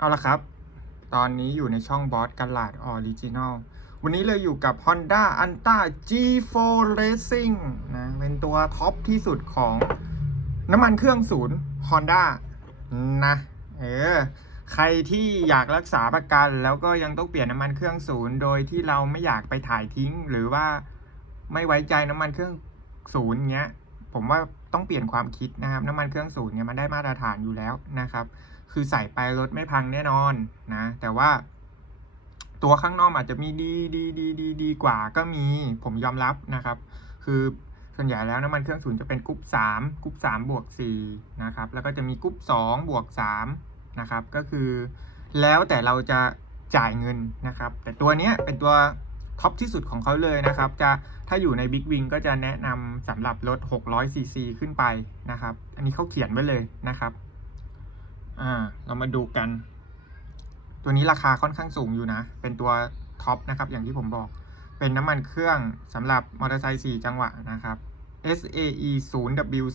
เอาละครับ ตอนนี้อยู่ในช่องบอสกันลาดออริจินอล วันนี้เลยอยู่กับ Honda a n t a G4 Racing นะ เป็นตัวท็อปที่สุดของน้ำมันเครื่องศูนย์ Honda นะ เออ ใครที่อยากรักษาประกัน แล้วก็ยังต้องเปลี่ยนน้ำมันเครื่องศูนย์ โดยที่เราไม่อยากไปถ่ายทิ้ง หรือว่าไม่ไว้ใจน้ำมันเครื่องศูนย์เงี้ย ผมว่าต้องเปลี่ยนความคิดนะครับ น้ำมันเครื่องศูนย์เนี่ยมันได้มาตรฐานอยู่แล้วนะครับ คือใส่ไปรถไม่พังแน่นอนนะ แต่ว่า ตัวข้างนอกอาจจะมีดีดีดีดีดีกว่าก็มี ผมยอมรับนะครับ คือส่วนใหญ่แล้วน้ำมันเครื่องศูนย์จะเป็นกรุ๊ปสามกรุ๊ปสามบวกสี่นะครับ แล้วก็จะมีกรุ๊ปสองบวกสามนะครับ ก็คือแล้วแต่เราจะจ่ายเงินนะครับ แต่ตัวเนี้ยเป็นตัวท็อปที่สุดของเขาเลยนะครับ จะถ้าอยู่ใน Big Wing ก็จะแนะนำสำหรับรถ 600 cc ขึ้นไปนะครับ อันนี้เขาเขียนไว้เลยนะครับ อ่า เรามาดูกัน ตัวนี้ราคาค่อนข้างสูงอยู่นะ เป็นตัวท็อปนะครับ อย่างที่ผมบอก เป็นน้ำมันเครื่องสำหรับมอเตอร์ไซค์4จังหวะนะครับ SAE 0 W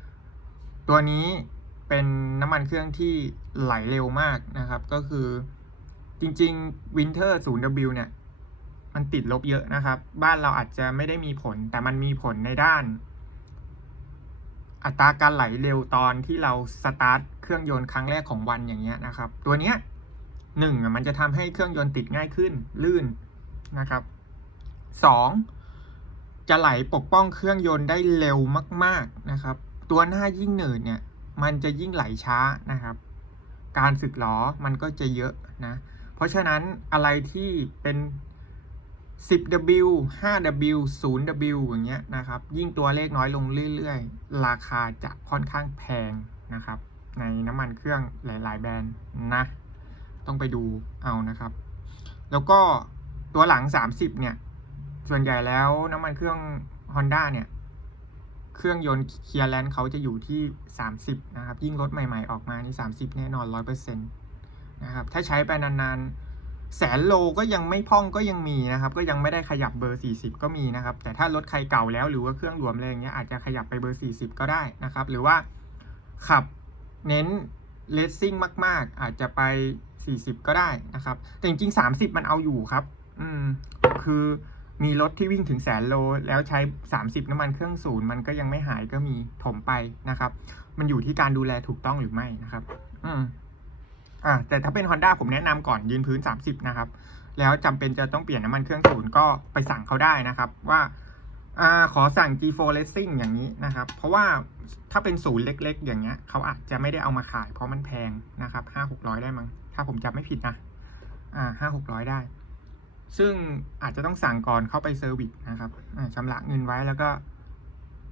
30ตัวนี้เป็นน้ำมันเครื่องที่ไหลเร็วมากนะครับ ก็คือจริงๆ Winter 0 W เนี่ย มันติดลบเยอะนะครับ บ้านเราอาจจะไม่ได้มีผล แต่มันมีผลในด้าน อัตราการไหลเร็วตอนที่เราสตาร์ทเครื่องยนต์ครั้งแรกของวันอย่างเงี้ยนะครับ ตัวเนี้ยหนึ่งมันจะทำให้เครื่องยนต์ติดง่ายขึ้นลื่นนะครับสองจะไหลปกป้องเครื่องยนต์ได้เร็วมาก ๆนะครับ ตัวหน้ายิ่งหนืดเนี่ยมันจะยิ่งไหลช้านะครับ การสึกหรอมันก็จะเยอะนะ เพราะฉะนั้นอะไรที่เป็น 10W 5W 0W อย่างเงี้ยนะครับ ยิ่งตัวเลขน้อยลงเรื่อยๆ ราคาจะค่อนข้างแพงนะครับ ในน้ำมันเครื่องหลาย ๆ แบรนด์นะ ต้องไปดูเอานะครับ แล้วก็ตัวหลัง 30 เนี่ย ส่วนใหญ่แล้วน้ำมันเครื่อง Honda เนี่ย เครื่องยนต์เคียร์แลนด์เขาจะอยู่ที่ 30 นะครับ ยิ่งรถใหม่ ๆ ออกมานี่ 30 แน่นอน 100%นะครับ ถ้าใช้ไปนาน ๆ แสนโลก็ยังไม่พ่องก็ยังมีนะครับ ก็ยังไม่ได้ขยับเบอร์ 40 ก็มีนะครับ แต่ถ้ารถใครเก่าแล้วหรือว่าเครื่องรวมอะไรอย่างเงี้ยอาจจะขยับไปเบอร์ 40 ก็ได้นะครับ หรือว่าขับเน้นเลสซิ่งมาก ๆ อาจจะไป 40 ก็ได้นะครับ แต่จริงๆ 30 มันเอาอยู่ครับ อืม คือมีรถที่วิ่งถึงแสนโล แล้วใช้ 30 น้ำมันเครื่องศูนย์มันก็ยังไม่หายก็มีถมไปนะครับ มันอยู่ที่การดูแลถูกต้องหรือไม่นะครับ อืม อ่าแต่ถ้าเป็น Honda ผมแนะนำก่อนยืนพื้น 30 นะครับ แล้วจำเป็นจะต้องเปลี่ยนน้ำมันเครื่องศูนย์ก็ไปสั่งเขาได้นะครับว่าอ่าขอสั่ง G4 Racing อย่างนี้นะครับ เพราะว่าถ้าเป็นศูนย์เล็ก ๆ อย่างเงี้ยเขาอาจจะไม่ได้เอามาขายเพราะมันแพงนะครับห้าหกร้อยได้มั้งถ้าผมจำไม่ผิดนะอ่าห้าหกร้อยได้ ซึ่งอาจจะต้องสั่งก่อนเข้าไปเซอร์วิสนะครับอ่าชำระเงินไว้แล้วก็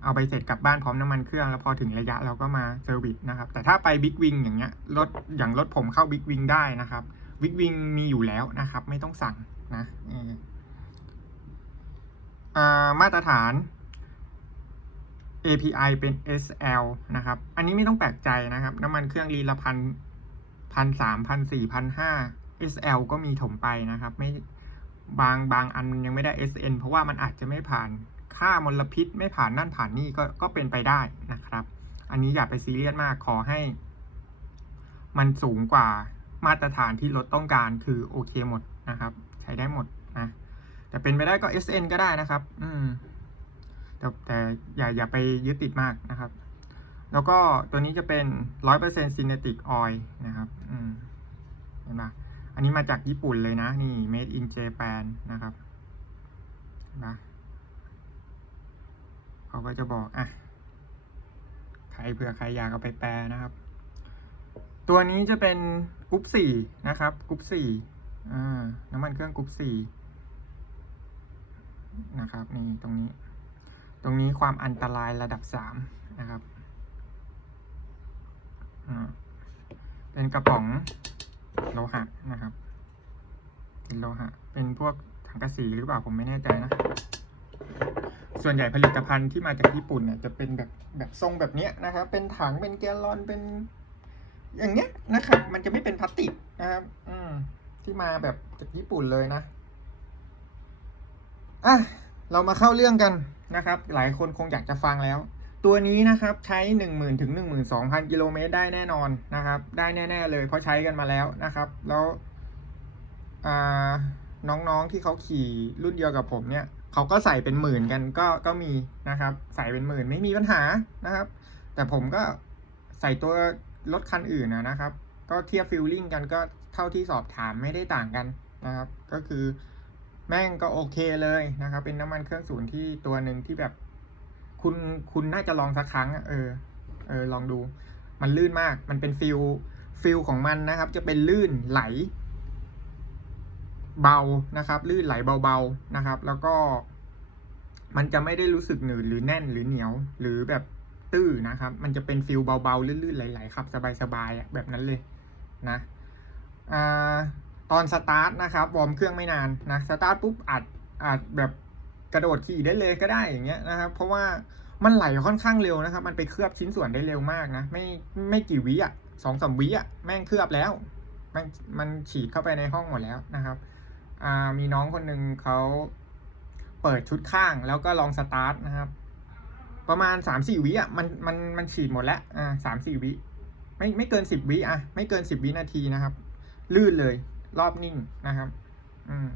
เอาไปเสร็จกลับบ้านพร้อมน้ำมันเครื่องแล้วพอถึงระยะเราก็มาเซอร์วิสนะครับแต่ถ้าไปบิ๊กวิงอย่างเงี้ยรถอย่างรถผมเข้าบิ๊กวิงได้นะครับบิ๊กวิงมีอยู่แล้วนะครับ ไม่ต้องสั่งนะมาตรฐาน API เป็น SL นะครับ อันนี้ไม่ต้องแปลกใจนะครับ น้ำมันเครื่องลีละพันพันสามพันสี่พันห้า SL ก็มีถมไปนะครับ ไม่บางบางอันมันยังไม่ได้ SN เพราะว่ามันอาจจะไม่ผ่าน ค่ามลพิษไม่ผ่านนั่นผ่านนี่ก็ก็เป็นไปได้นะครับ อันนี้อย่าไปซีเรียสมากขอให้ มันสูงกว่ามาตรฐานที่รถต้องการคือโอเคหมดนะครับ ใช้ได้หมดนะแต่เป็นไปได้ก็ SN ก็ได้นะครับ อืมแต่แต่อย่าอย่าไปยึดติดมากนะครับ แล้วก็ตัวนี้จะเป็น 100% synthetic oil นะครับอืมเห็นไหมอันนี้มาจากญี่ปุ่นเลยนะ นี่ made in Japan นะครับนไหม เขาก็จะบอกอะใครเผื่อใครอยากเอาไปแปลนะครับ ตัวนี้จะเป็นกรุ๊ปสี่นะครับกรุ๊ปสี่น้ำมันเครื่องกรุ๊ปสี่นะครับนี่ตรงนี้ ตรงนี้ความอันตรายระดับสามนะครับเป็นกระป๋องโลหะนะครับ เป็นโลหะ เป็นพวกถังกระสีหรือเปล่าผมไม่แน่ใจนะ ส่วนใหญ่ผลิตภัณฑ์ที่มาจากญี่ปุ่นเนี่ยจะเป็นแบบแบบทรงแบบเนี้ยนะครับ เป็นถังเป็นแกลลอนเป็นอย่างเงี้ยนะครับ มันจะไม่เป็นพลาสติกนะครับ อืม ที่มาแบบจากญี่ปุ่นเลยนะอะเรามาเข้าเรื่องกันนะครับ หลายคนคงอยากจะฟังแล้ว ตัวนี้นะครับใช้หนึ่งหมื่นถึงหนึ่งหมื่นสองพันกิโลเมตรได้แน่นอนนะครับ ได้แน่ ๆ เลยเพราะใช้กันมาแล้วนะครับ แล้วอ่า น้องๆที่เขาขี่รุ่นเดียวกับผมเนี่ยเขาก็ใส่เป็นหมื่นกันก็ก็มีนะครับ ใส่เป็นหมื่นไม่มีปัญหานะครับ แต่ผมก็ใส่ตัวรถคันอื่นนะครับ ก็เทียบฟิลลิ่งกันก็เท่าที่สอบถามไม่ได้ต่างกันนะครับ ก็คือแม่งก็โอเคเลยนะครับ เป็นน้ำมันเครื่องศูนย์ที่ตัวหนึ่งที่แบบ คุณคุณน่าจะลองสักครั้งเออเออลองดู มันลื่นมากมันเป็นฟิลฟิลของมันนะครับ จะเป็นลื่นไหล เบานะครับลื่นไหลเบาๆนะครับ แล้วก็ มันจะไม่ได้รู้สึกหนืดหรือแน่นหรือเหนียว หรือแบบตื้อนะครับ มันจะเป็นฟิลเบาๆลื่นๆไหลๆขับ สบายๆแบบนั้นเลยนะอตอนสตาร์ทนะครับวอร์มเครื่องไม่นานนะสตาร์ทปุ๊บอัดอัดแบบกระโดดขี่ได้เลยก็ได้อย่างเงี้ยนะครับ เพราะว่ามันไหลค่อนข้างเร็วนะครับ มันไปเคลือบชิ้นส่วนได้เร็วมากนะ ไม่ไม่กี่วิอะสองสามวิอะแม่งเคลือบแล้วแม่งมันฉีดเข้าไปในห้องหมดแล้วนะครับ มีน้องคนหนึ่งเขาเปิดชุดข้างแล้วก็ลองสตาร์ทนะครับ ประมาณสามสี่วิอะมันมันมันฉีดหมดแล้วอ่าสามสี่วิไม่ไม่เกินสิบวิอะไม่เกินสิบวินาทีนะครับ ลื่นเลยรอบนิ่งนะครับอืม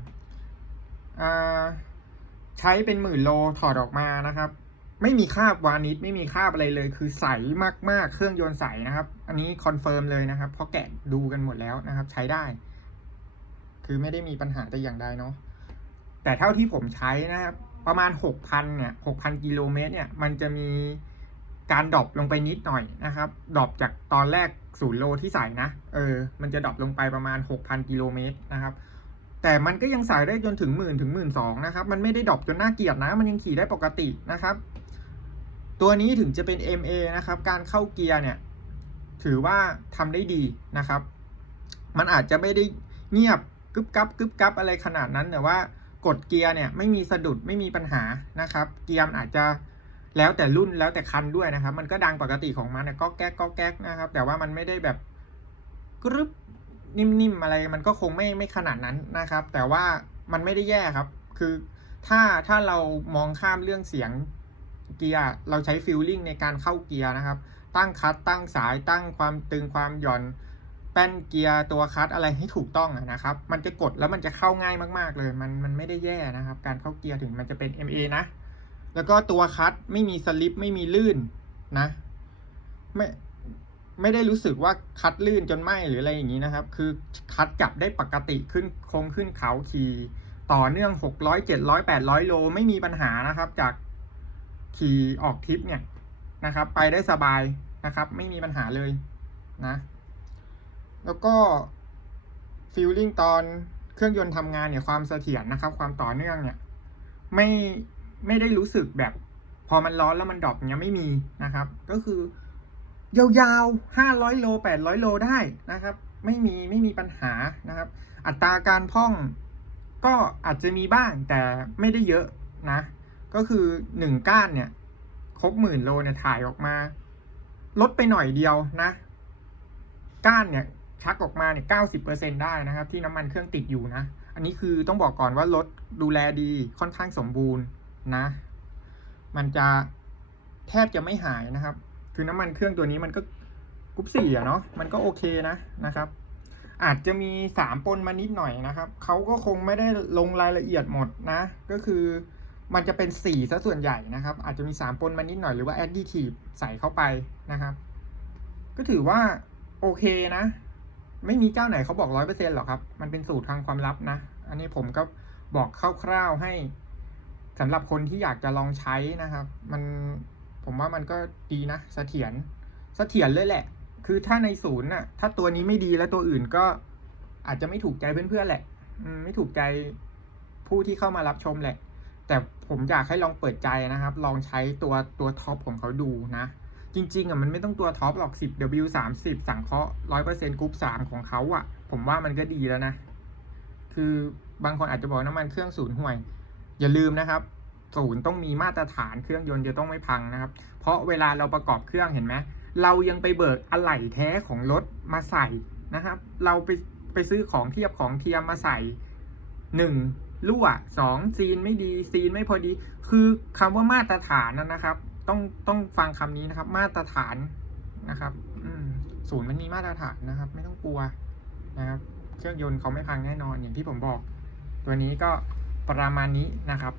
อ่าใช้เป็นหมื่นโลถอดออกมานะครับ ไม่มีคราบวานิชไม่มีคราบอะไรเลย คือใสมากๆ เครื่องยนต์ใสนะครับ อันนี้คอนเฟิร์มเลยนะครับ เพราะแกะดูกันหมดแล้วนะครับ ใช้ได้ คือไม่ได้มีปัญหาแต่อย่างใดเนาะแต่เท่าที่ผมใช้นะครับประมาณหกพันเนี่ยหกพันกิโลเมตรเนี่ยมันจะมีการดรอปลงไปนิดหน่อยนะครับดรอปจากตอนแรกศูนย์โลที่ใส่นะเออมันจะดรอปลงไปประมาณหกพันกิโลเมตรนะครับแต่มันก็ยังใส่ได้จนถึงหมื่นถึงหมื่นสองนะครับ มันไม่ได้ดรอปจนน่าเกลียดนะ มันยังขี่ได้ปกตินะครับ ตัวนี้ถึงจะเป็น MA นะครับ การเข้าเกียร์เนี่ย ถือว่าทำได้ดีนะครับ มันอาจจะไม่ได้เงียบ กึบกับกึบกับอะไรขนาดนั้นแต่ว่ากดเกียร์เนี่ยไม่มีสะดุดไม่มีปัญหานะครับ เกียร์อาจจะแล้วแต่รุ่นแล้วแต่คันด้วยนะครับ มันก็ดังปกติของมันก็แก๊กก็แก๊กนะครับ แต่ว่ามันไม่ได้แบบกรึบนิ่มๆอะไรมันก็คงไม่ไม่ขนาดนั้นนะครับ แต่ว่ามันไม่ได้แย่ครับ คือถ้าถ้าเรามองข้ามเรื่องเสียงเกียร์เราใช้ฟิลลิ่งในการเข้าเกียร์นะครับ ตั้งคัดตั้งสายตั้งความตึงความหย่อน แป้นเกียร์ตัวคัดอะไรให้ถูกต้องนะครับ มันจะกดแล้วมันจะเข้าง่ายมากๆเลย มันมันไม่ได้แย่นะครับ การเข้าเกียร์ถึงมันจะเป็น MA นะ แล้วก็ตัวคัดไม่มีสลิปไม่มีลื่นนะไม่ไม่ได้รู้สึกว่าคัดลื่นจนไหมหรืออะไรอย่างนี้นะครับ คือคัดกลับได้ปกติขึ้นโค้งขึ้นเขาขี่ต่อเนื่องหกร้อยเจ็ดร้อยแปดร้อยโล ไม่มีปัญหานะครับ จากขี่ออกทริปเนี่ยนะครับ ไปได้สบายนะครับ ไม่มีปัญหาเลยนะ แล้วก็ฟีลลิ่งตอนเครื่องยนต์ทำงานเนี่ยความเสถียรนะครับ ความต่อเนื่องเนี่ยไม่ไม่ได้รู้สึกแบบ พอมันร้อนแล้วมันดรอปเนี้ยไม่มีนะครับ ก็คือยาวๆห้าร้อยโลแปดร้อยโลได้นะครับ ไม่มีไม่มีปัญหานะครับ อัตราการพ่องก็อาจจะมีบ้างแต่ไม่ได้เยอะนะ ก็คือหนึ่งก้านเนี่ยครบหมื่นโลเนี่ยถ่ายออกมา ลดไปหน่อยเดียวนะ ก้านเนี่ย ชักออกมาเนี่ยเก้าสิบเปอร์เซ็นได้นะครับ ที่น้ำมันเครื่องติดอยู่นะ อันนี้คือต้องบอกก่อนว่ารถดูแลดีค่อนข้างสมบูรณ์นะ มันจะแทบจะไม่หายนะครับ คือน้ำมันเครื่องตัวนี้มันก็กรุ๊ปสี่อะเนาะมันก็โอเคนะนะครับ อาจจะมีสามปนมานิดหน่อยนะครับเขาก็คงไม่ได้ลงรายละเอียดหมดนะ ก็คือมันจะเป็นสี่ซะส่วนใหญ่นะครับ อาจจะมีสามปนมานิดหน่อยหรือว่า additive ใส่เข้าไปนะครับ ก็ถือว่าโอเคนะ ไม่มีเจ้าไหนเขาบอกร้อยเปอร์เซ็นหรอกครับ มันเป็นสูตรทางความลับนะ อันนี้ผมก็บอกคร่าวๆให้สำหรับคนที่อยากจะลองใช้นะครับ มันผมว่ามันก็ดีนะเสถียรเสถียรเลยแหละ คือถ้าในศูนย์น่ะ ถ้าตัวนี้ไม่ดีแล้วตัวอื่นก็อาจจะไม่ถูกใจเพื่อนๆแหละไม่ถูกใจผู้ที่เข้ามารับชมแหละ แต่ผมอยากให้ลองเปิดใจนะครับ ลองใช้ตัวตัวท็อปของเขาดูนะ จริงๆอะมันไม่ต้องตัวท็อปหรอก 10 W 30สังเคราะห์100%กรุ๊ป3ของเขาอะ ผมว่ามันก็ดีแล้วนะ คือบางคนอาจจะบอกน้ำมันเครื่องศูนย์ห่วย อย่าลืมนะครับศูนย์ต้องมีมาตรฐานเครื่องยนต์จะต้องไม่พังนะครับ เพราะเวลาเราประกอบเครื่องเห็นไหมเรายังไปเบิกอะไหล่แท้ของรถมาใส่นะครับ เราไปไปซื้อของเทียบของเทียมมาใส่หนึ่งรั่วสองซีนไม่ดีซีนไม่พอดี คือคำว่ามาตรฐานนั้นนะครับ ต้องต้องฟังคำนี้นะครับ มาตรฐานนะครับศูนย์มันมีมาตรฐานนะครับ ไม่ต้องกลัวนะครับ เครื่องยนต์เขาไม่พังแน่นอนอย่างที่ผมบอก ตัวนี้ก็ประมาณนี้นะครับ